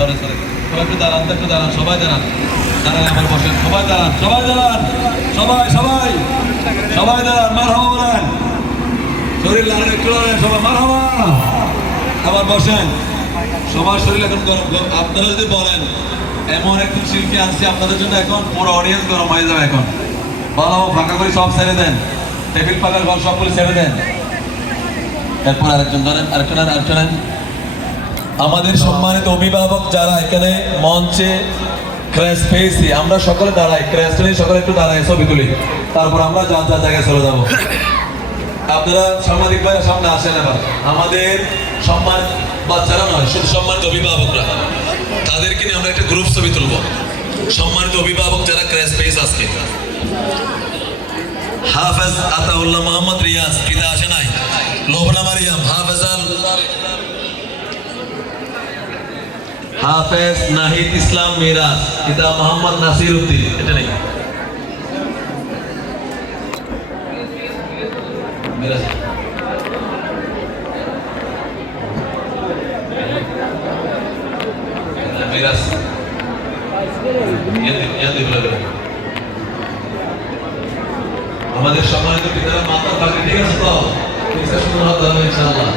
লড়ে চলে সবাই একটু দাঁড়ান তো, একটু দাঁড়ান, সবাই দাঁড়ান, দাঁড়ান আমার বসেন, সবাই দাঁড়ান, সবাই দাঁড়ান, সবাই সবাই সবাই দাঁড়ান, মারহাবা বলেন, শরীর লাড়েন, একটু লড়েন সবাই, মারহাবা। আবার বসেন, সবার শরীর এখন গরম। আপনারা যদি বলেন এমন একজন শিল্পী আনছি আপনাদের জন্য, এখন পুরো অডিয়েন্স গরম হয়ে যাবে। এখন ভালো ফাঁকা করে সব ছেড়ে দেন, টেবিল পাকার ঘর সবগুলো ছেড়ে দেন। এরপর আরেকজন ধরেন, আরেকজন। আমাদের সম্মানিত অভিভাবক যারা এখানে মঞ্চে ক্র্যাশ পেয়েছি, আমরা সকলে দাঁড়াই, ক্র্যাশ নিয়ে সকলে একটু দাঁড়াই, ছবি তুলি, তারপর আমরা যার যার জায়গায় চলে যাবো। আপনারা সাংবাদিক ভাইয়ের সামনে আসেন। এবার আমাদের সম্মান বাচ্চারা নয়, শুধু সম্মানিত অভিভাবকরা, তাদেরকে নিয়ে আমরা একটা গ্রুপ ছবি তুলব। সম্মানিত অভিভাবক যারা ক্র্যাশ পেয়েছে আজকে, হাফেজ আতাউল্লাহ মোহাম্মদ রিয়াজ, পিতা আসে নাই, লোবনা মারিয়াম, হাফেজ নাহিদ ইসলাম মিরাজ, পিতা মোহাম্মদ নাসির উদ্দিন, এটা নেই মিরাজ। মিরাজ আমাদের সম্মানিত পিতারা মাতা থাকে, ঠিক আছে তো? ইনশাআল্লাহ।